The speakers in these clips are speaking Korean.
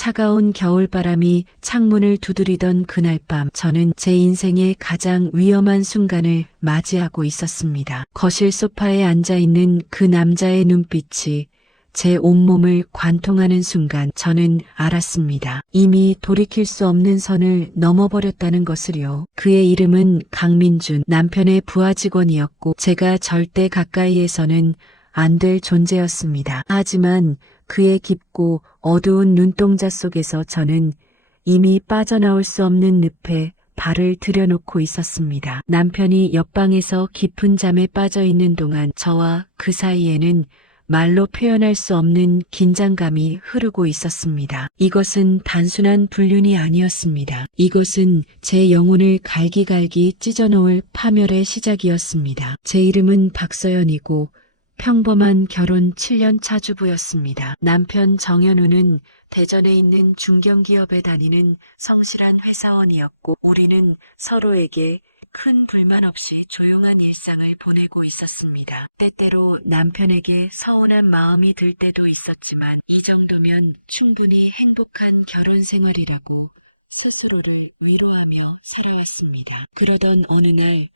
차가운 겨울바람이 창문을 두드리던 그날 밤 저는 제 인생의 가장 위험한 순간을 맞이하고 있었습니다. 거실 소파에 앉아 있는 그 남자의 눈빛이 제 온몸을 관통하는 순간 저는 알았습니다. 이미 돌이킬 수 없는 선을 넘어버렸다는 것을요. 그의 이름은 강민준, 남편의 부하 직원이었고 제가 절대 가까이에서는 안 될 존재였습니다. 하지만 그의 깊고 어두운 눈동자 속에서 저는 이미 빠져나올 수 없는 늪에 발을 들여놓고 있었습니다. 남편이 옆방에서 깊은 잠에 빠져 있는 동안 저와 그 사이에는 말로 표현할 수 없는 긴장감이 흐르고 있었습니다. 이것은 단순한 불륜이 아니었습니다. 이것은 제 영혼을 갈기갈기 찢어놓을 파멸의 시작이었습니다. 제 이름은 박서연이고 평범한 결혼 7년 차 주부였습니다. 남편 정현우는 대전에 있는 중견기업에 다니는 성실한 회사원이었고 우리는 서로에게 큰 불만 없이 조용한 일상을 보내고 있었습니다. 때때로 남편에게 서운한 마음이 들 때도 있었지만 이 정도면 충분히 행복한 결혼 생활이라고 스스로를 위로하며 살아왔습니다. 그러던 어느 날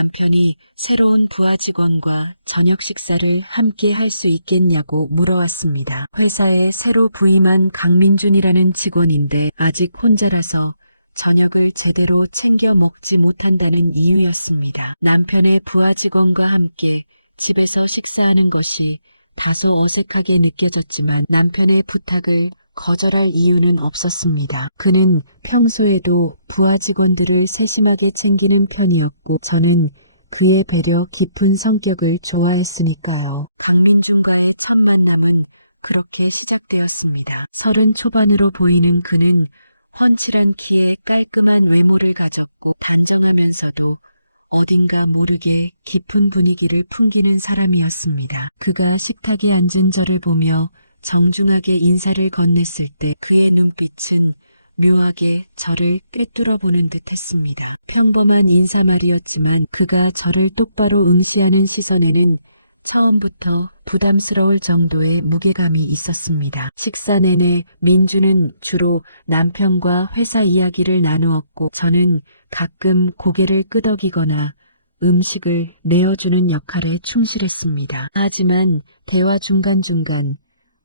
남편이 새로운 부하 직원과 저녁 식사를 함께 할 수 있겠냐고 물어왔습니다. 회사에 새로 부임한 강민준이라는 직원인데 아직 혼자라서 저녁을 제대로 챙겨 먹지 못한다는 이유였습니다. 남편의 부하 직원과 함께 집에서 식사하는 것이 다소 어색하게 느껴졌지만 남편의 부탁을 거절할 이유는 없었습니다. 그는 평소에도 부하 직원들을 세심하게 챙기는 편이었고 저는 그의 배려 깊은 성격을 좋아했으니까요. 강민준과의 첫 만남은 그렇게 시작되었습니다. 서른 초반으로 보이는 그는 훤칠한 키에 깔끔한 외모를 가졌고 단정하면서도 어딘가 모르게 깊은 분위기를 풍기는 사람이었습니다. 그가 식탁에 앉은 저를 보며 정중하게 인사를 건넸을 때 그의 눈빛은 묘하게 저를 꿰뚫어 보는 듯 했습니다. 평범한 인사말이었지만 그가 저를 똑바로 응시하는 시선에는 처음부터 부담스러울 정도의 무게감이 있었습니다. 식사 내내 민주는 주로 남편과 회사 이야기를 나누었고 저는 가끔 고개를 끄덕이거나 음식을 내어주는 역할에 충실했습니다. 하지만 대화 중간중간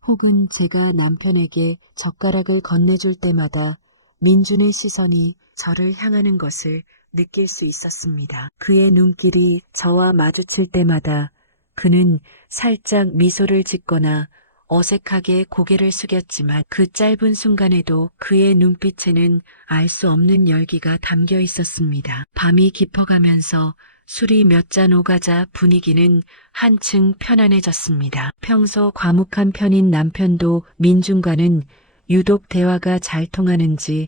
혹은 제가 남편에게 젓가락을 건네줄 때마다 민준의 시선이 저를 향하는 것을 느낄 수 있었습니다. 그의 눈길이 저와 마주칠 때마다 그는 살짝 미소를 짓거나 어색하게 고개를 숙였지만 그 짧은 순간에도 그의 눈빛에는 알 수 없는 열기가 담겨 있었습니다. 밤이 깊어가면서 술이 몇 잔 오가자 분위기는 한층 편안해졌습니다. 평소 과묵한 편인 남편도 민준과는 유독 대화가 잘 통하는지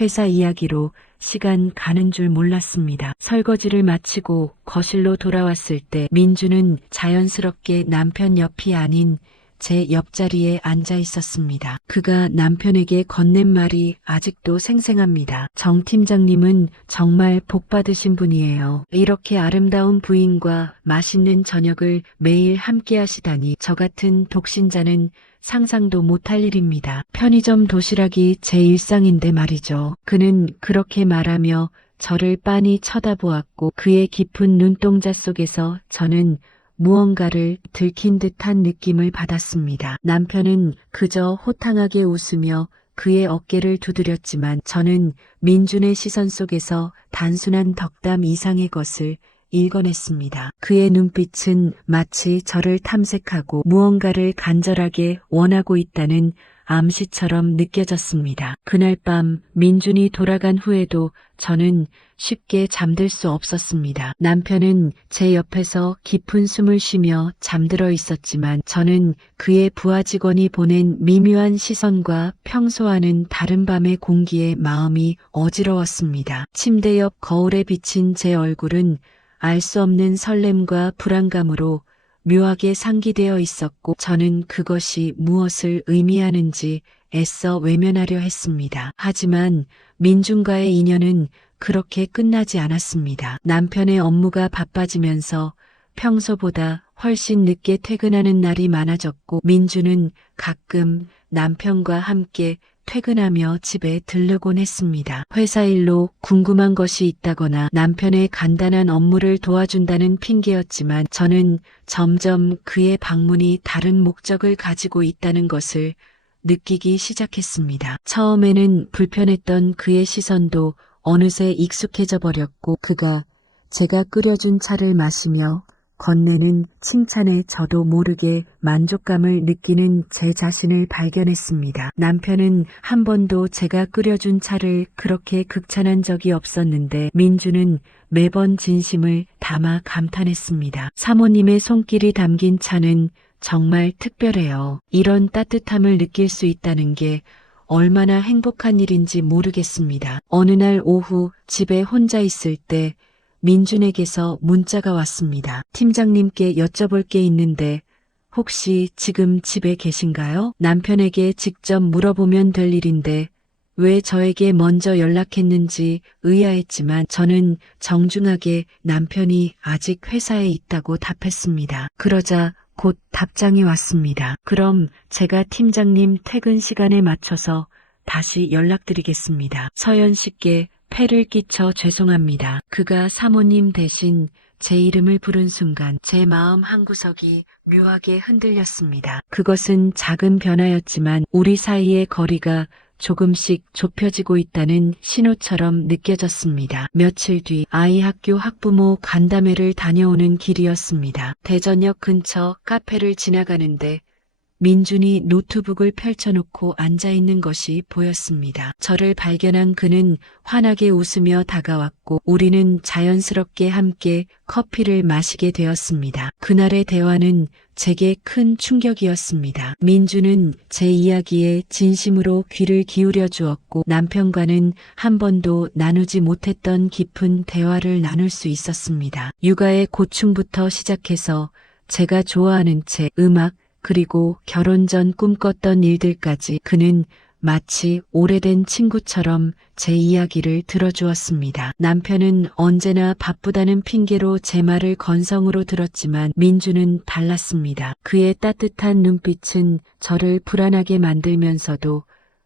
회사 이야기로 시간 가는 줄 몰랐습니다. 설거지를 마치고 거실로 돌아왔을 때 민주는 자연스럽게 남편 옆이 아닌 제 옆자리에 앉아 있었습니다. 그가 남편에게 건넨 말이 아직도 생생합니다. 정 팀장님은 정말 복 받으신 분이에요. 이렇게 아름다운 부인과 맛있는 저녁을 매일 함께 하시다니 저 같은 독신자는 상상도 못할 일입니다. 편의점 도시락이 제 일상인데 말이죠. 그는 그렇게 말하며 저를 빤히 쳐다보았고 그의 깊은 눈동자 속에서 저는 무언가를 들킨 듯한 느낌을 받았습니다. 남편은 그저 호탕하게 웃으며 그의 어깨를 두드렸지만 저는 민준의 시선 속에서 단순한 덕담 이상의 것을 읽어냈습니다. 그의 눈빛은 마치 저를 탐색하고 무언가를 간절하게 원하고 있다는 암시처럼 느껴졌습니다. 그날 밤 민준이 돌아간 후에도 저는 쉽게 잠들 수 없었습니다. 남편은 제 옆에서 깊은 숨을 쉬며 잠들어 있었지만 저는 그의 부하 직원이 보낸 미묘한 시선과 평소와는 다른 밤의 공기에 마음이 어지러웠습니다. 침대 옆 거울에 비친 제 얼굴은 알 수 없는 설렘과 불안감으로 묘하게 상기되어 있었고 저는 그것이 무엇을 의미하는지 애써 외면하려 했습니다. 하지만 민준과의 인연은 그렇게 끝나지 않았습니다. 남편의 업무가 바빠지면서 평소보다 훨씬 늦게 퇴근하는 날이 많아졌고 민주는 가끔 남편과 함께 퇴근하며 집에 들르곤 했습니다. 회사 일로 궁금한 것이 있다거나 남편의 간단한 업무를 도와준다는 핑계였지만 저는 점점 그의 방문이 다른 목적을 가지고 있다는 것을 느끼기 시작했습니다. 처음에는 불편했던 그의 시선도 어느새 익숙해져 버렸고 그가 제가 끓여준 차를 마시며 건네는 칭찬에 저도 모르게 만족감을 느끼는 제 자신을 발견했습니다. 남편은 한 번도 제가 끓여준 차를 그렇게 극찬한 적이 없었는데 민주는 매번 진심을 담아 감탄했습니다. 사모님의 손길이 담긴 차는 정말 특별해요. 이런 따뜻함을 느낄 수 있다는 게 얼마나 행복한 일인지 모르겠습니다. 어느 날 오후 집에 혼자 있을 때 민준에게서 문자가 왔습니다. 팀장님께 여쭤볼 게 있는데 혹시 지금 집에 계신가요? 남편에게 직접 물어보면 될 일인데 왜 저에게 먼저 연락했는지 의아했지만 저는 정중하게 남편이 아직 회사에 있다고 답했습니다. 그러자 곧 답장이 왔습니다. 그럼 제가 팀장님 퇴근 시간에 맞춰서 다시 연락드리겠습니다. 서연 씨께 폐를 끼쳐 죄송합니다. 그가 사모님 대신 제 이름을 부른 순간 제 마음 한구석이 묘하게 흔들렸습니다. 그것은 작은 변화였지만 우리 사이의 거리가 조금씩 좁혀지고 있다는 신호처럼 느껴졌습니다. 며칠 뒤 아이 학교 학부모 간담회를 다녀오는 길이었습니다. 대전역 근처 카페를 지나가는데 민준이 노트북을 펼쳐놓고 앉아있는 것이 보였습니다. 저를 발견한 그는 환하게 웃으며 다가왔고 우리는 자연스럽게 함께 커피를 마시게 되었습니다. 그날의 대화는 제게 큰 충격이었습니다. 민주는 제 이야기에 진심으로 귀를 기울여 주었고 남편과는 한 번도 나누지 못했던 깊은 대화를 나눌 수 있었습니다. 육아의 고충부터 시작해서 제가 좋아하는 책, 음악, 그리고 결혼 전 꿈꿨던 일들까지 그는 마치 오래된 친구처럼 제 이야기를 들어주었습니다. 남편은 언제나 바쁘다는 핑계로 제 말을 건성으로 들었지만 민주는 달랐습니다. 그의 따뜻한 눈빛은 저를 불안하게 만들면서도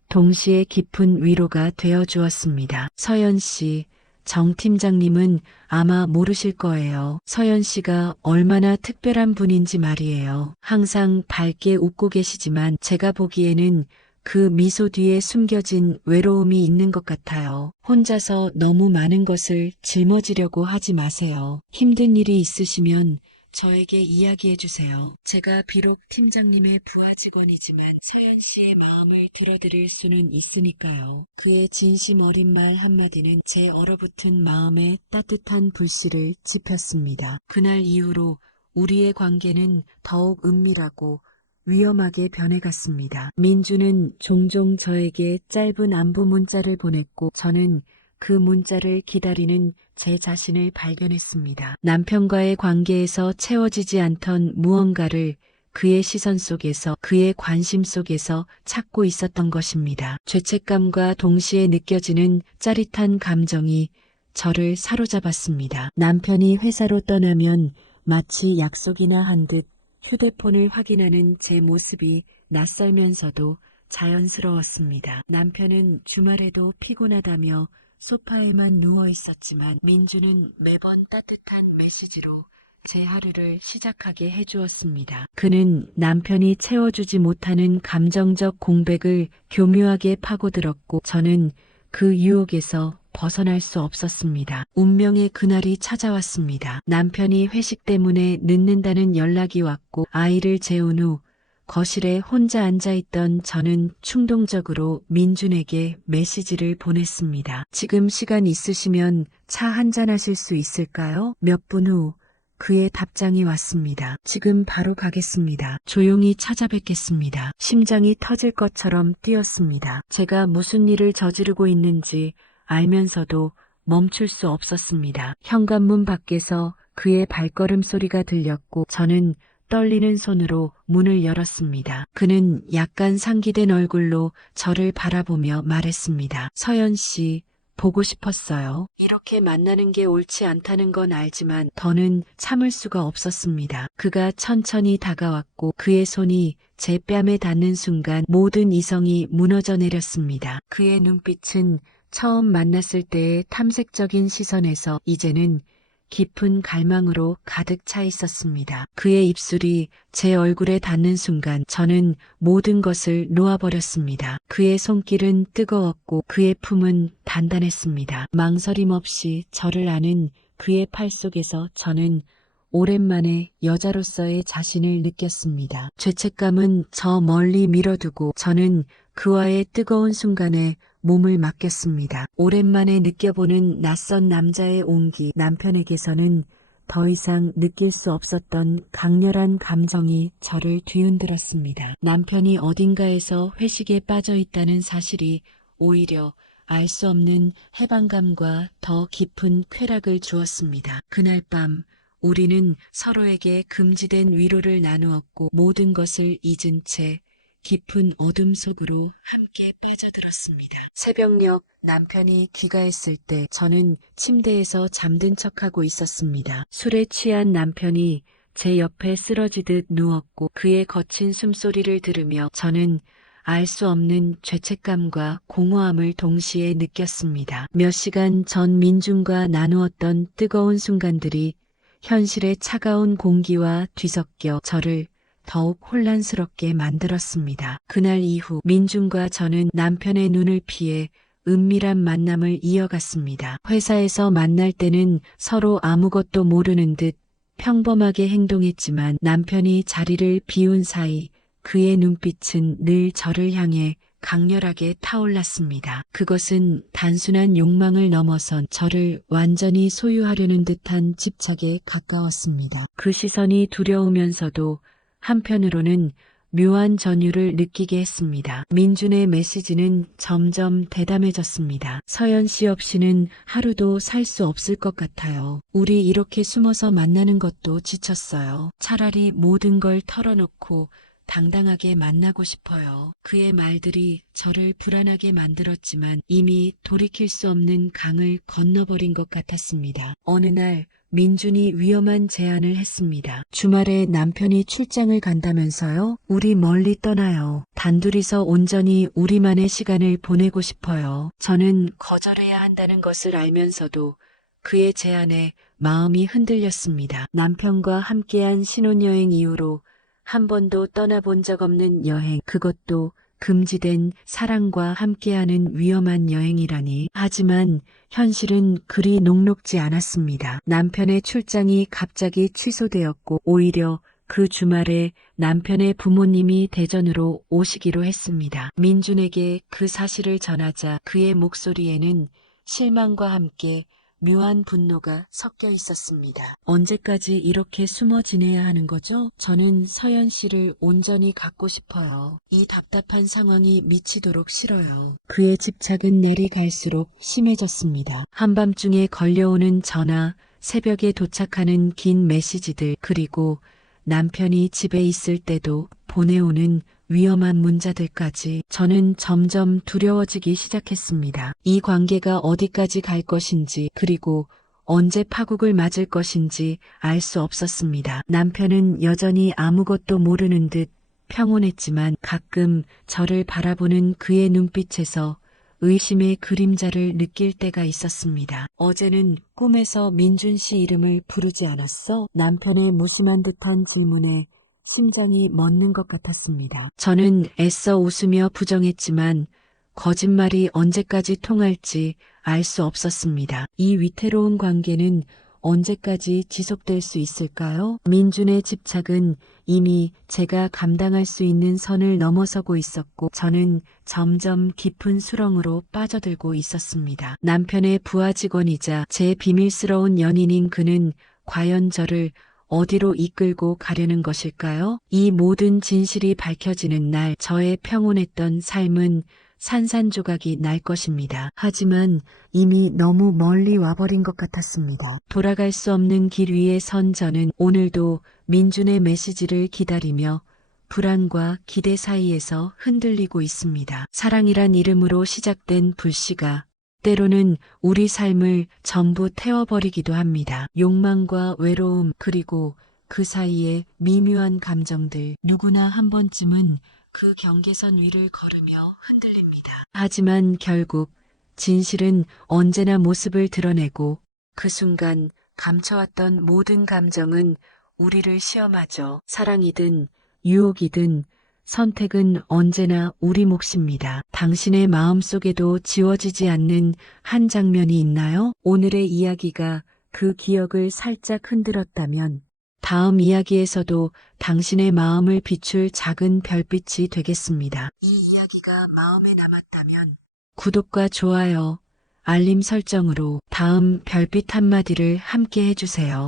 동시에 깊은 위로가 되어 주었습니다. 서연 씨, 정 팀장님은 아마 모르실 거예요. 서연 씨가 얼마나 특별한 분인지 말이에요. 항상 밝게 웃고 계시지만 제가 보기에는 그 미소 뒤에 숨겨진 외로움이 있는 것 같아요. 혼자서 너무 많은 것을 짊어지려고 하지 마세요. 힘든 일이 있으시면 저에게 이야기해 주세요. 제가 비록 팀장님의 부하 직원이지만 서연 씨의 마음을 들어드릴 수는 있으니까요. 그의 진심 어린 말 한마디는 제 얼어붙은 마음에 따뜻한 불씨를 지폈습니다. 그날 이후로 우리의 관계는 더욱 은밀하고 위험하게 변해갔습니다. 민주는 종종 저에게 짧은 안부 문자를 보냈고 저는 그 문자를 기다리는 제 자신을 발견했습니다. 남편과의 관계에서 채워지지 않던 무언가를 그의 시선 속에서 그의 관심 속에서 찾고 있었던 것입니다. 죄책감과 동시에 느껴지는 짜릿한 감정이 저를 사로잡았습니다. 남편이 회사로 떠나면 마치 약속이나 한 듯 휴대폰을 확인하는 제 모습이 낯설면서도 자연스러웠습니다. 남편은 주말에도 피곤하다며 소파에만 누워 있었지만 민주는 매번 따뜻한 메시지로 제 하루를 시작하게 해주었습니다. 그는 남편이 채워주지 못하는 감정적 공백을 교묘하게 파고들었고 저는 그 유혹에서 벗어날 수 없었습니다. 운명의 그날이 찾아왔습니다. 남편이 회식 때문에 늦는다는 연락이 왔고 아이를 재운 후 거실에 혼자 앉아있던 저는 충동적으로 민준에게 메시지를 보냈습니다. 지금 시간 있으시면 차 한잔 하실 수 있을까요? 몇 분 후 그의 답장이 왔습니다. 지금 바로 가겠습니다. 조용히 찾아뵙겠습니다. 심장이 터질 것처럼 뛰었습니다. 제가 무슨 일을 저지르고 있는지 알면서도 멈출 수 없었습니다. 현관문 밖에서 그의 발걸음 소리가 들렸고 저는 떨리는 손으로 문을 열었습니다. 그는 약간 상기된 얼굴로 저를 바라보며 말했습니다. 서연 씨, 보고 싶었어요. 이렇게 만나는 게 옳지 않다는 건 알지만 더는 참을 수가 없었습니다. 그가 천천히 다가왔고 그의 손이 제 뺨에 닿는 순간 모든 이성이 무너져 내렸습니다. 그의 눈빛은 처음 만났을 때의 탐색적인 시선에서 이제는 깊은 갈망으로 가득 차 있었습니다. 그의 입술이 제 얼굴에 닿는 순간 저는 모든 것을 놓아버렸습니다. 그의 손길은 뜨거웠고 그의 품은 단단했습니다. 망설임 없이 저를 아는 그의 팔 속에서 저는 오랜만에 여자로서의 자신을 느꼈습니다. 죄책감은 저 멀리 밀어두고 저는 그와의 뜨거운 순간에 몸을 맡겼습니다. 오랜만에 느껴보는 낯선 남자의 온기, 남편에게서는 더 이상 느낄 수 없었던 강렬한 감정이 저를 뒤흔들었습니다. 남편이 어딘가에서 회식에 빠져 있다는 사실이 오히려 알 수 없는 해방감과 더 깊은 쾌락을 주었습니다. 그날 밤 우리는 서로에게 금지된 위로를 나누었고 모든 것을 잊은 채 깊은 어둠 속으로 함께 빠져들었습니다. 새벽녘 남편이 귀가했을 때 저는 침대에서 잠든 척하고 있었습니다. 술에 취한 남편이 제 옆에 쓰러지듯 누웠고 그의 거친 숨소리를 들으며 저는 알 수 없는 죄책감과 공허함을 동시에 느꼈습니다. 몇 시간 전 민중과 나누었던 뜨거운 순간들이 현실의 차가운 공기와 뒤섞여 저를 더욱 혼란스럽게 만들었습니다. 그날 이후 민중과 저는 남편의 눈을 피해 은밀한 만남을 이어갔습니다. 회사에서 만날 때는 서로 아무것도 모르는 듯 평범하게 행동했지만 남편이 자리를 비운 사이 그의 눈빛은 늘 저를 향해 강렬하게 타올랐습니다. 그것은 단순한 욕망을 넘어선 저를 완전히 소유하려는 듯한 집착에 가까웠습니다. 그 시선이 두려우면서도 한편으로는 묘한 전율을 느끼게 했습니다. 민준의 메시지는 점점 대담해졌습니다. 서연 씨 없이는 하루도 살 수 없을 것 같아요. 우리 이렇게 숨어서 만나는 것도 지쳤어요. 차라리 모든 걸 털어놓고 당당하게 만나고 싶어요. 그의 말들이 저를 불안하게 만들었지만 이미 돌이킬 수 없는 강을 건너버린 것 같았습니다. 어느 날 민준이 위험한 제안을 했습니다. 주말에 남편이 출장을 간다면서요? 우리 멀리 떠나요. 단둘이서 온전히 우리만의 시간을 보내고 싶어요. 저는 거절해야 한다는 것을 알면서도 그의 제안에 마음이 흔들렸습니다. 남편과 함께한 신혼여행 이후로 한 번도 떠나본 적 없는 여행, 그것도 금지된 사랑과 함께하는 위험한 여행이라니. 하지만 현실은 그리 녹록지 않았습니다. 남편의 출장이 갑자기 취소되었고 오히려 그 주말에 남편의 부모님이 대전으로 오시기로 했습니다. 민준에게 그 사실을 전하자 그의 목소리에는 실망과 함께 묘한 분노가 섞여 있었습니다. 언제까지 이렇게 숨어 지내야 하는 거죠? 저는 서연 씨를 온전히 갖고 싶어요. 이 답답한 상황이 미치도록 싫어요. 그의 집착은 내리 갈수록 심해졌습니다. 한밤중에 걸려오는 전화, 새벽에 도착하는 긴 메시지들, 그리고 남편이 집에 있을 때도 보내오는 위험한 문자들까지 저는 점점 두려워지기 시작했습니다. 이 관계가 어디까지 갈 것인지 그리고 언제 파국을 맞을 것인지 알 수 없었습니다. 남편은 여전히 아무것도 모르는 듯 평온했지만 가끔 저를 바라보는 그의 눈빛에서 의심의 그림자를 느낄 때가 있었습니다. 어제는 꿈에서 민준 씨 이름을 부르지 않았어? 남편의 무심한 듯한 질문에 심장이 멎는 것 같았습니다. 저는 애써 웃으며 부정했지만 거짓말이 언제까지 통할지 알 수 없었습니다. 이 위태로운 관계는 언제까지 지속될 수 있을까요? 민준의 집착은 이미 제가 감당할 수 있는 선을 넘어서고 있었고 저는 점점 깊은 수렁으로 빠져들고 있었습니다. 남편의 부하 직원이자 제 비밀스러운 연인인 그는 과연 저를 어디로 이끌고 가려는 것일까요? 이 모든 진실이 밝혀지는 날 저의 평온했던 삶은 산산조각이 날 것입니다. 하지만 이미 너무 멀리 와버린 것 같았습니다. 돌아갈 수 없는 길 위에 선 저는 오늘도 민준의 메시지를 기다리며 불안과 기대 사이에서 흔들리고 있습니다. 사랑이란 이름으로 시작된 불씨가 때로는 우리 삶을 전부 태워버리기도 합니다. 욕망과 외로움, 그리고 그 사이에 미묘한 감정들, 누구나 한 번쯤은 그 경계선 위를 걸으며 흔들립니다. 하지만 결국 진실은 언제나 모습을 드러내고 그 순간 감춰왔던 모든 감정은 우리를 시험하죠. 사랑이든 유혹이든 선택은 언제나 우리 몫입니다. 당신의 마음 속에도 지워지지 않는 한 장면이 있나요? 오늘의 이야기가 그 기억을 살짝 흔들었다면 다음 이야기에서도 당신의 마음을 비출 작은 별빛이 되겠습니다. 이 이야기가 마음에 남았다면 구독과 좋아요, 알림 설정으로 다음 별빛 한마디를 함께 해주세요.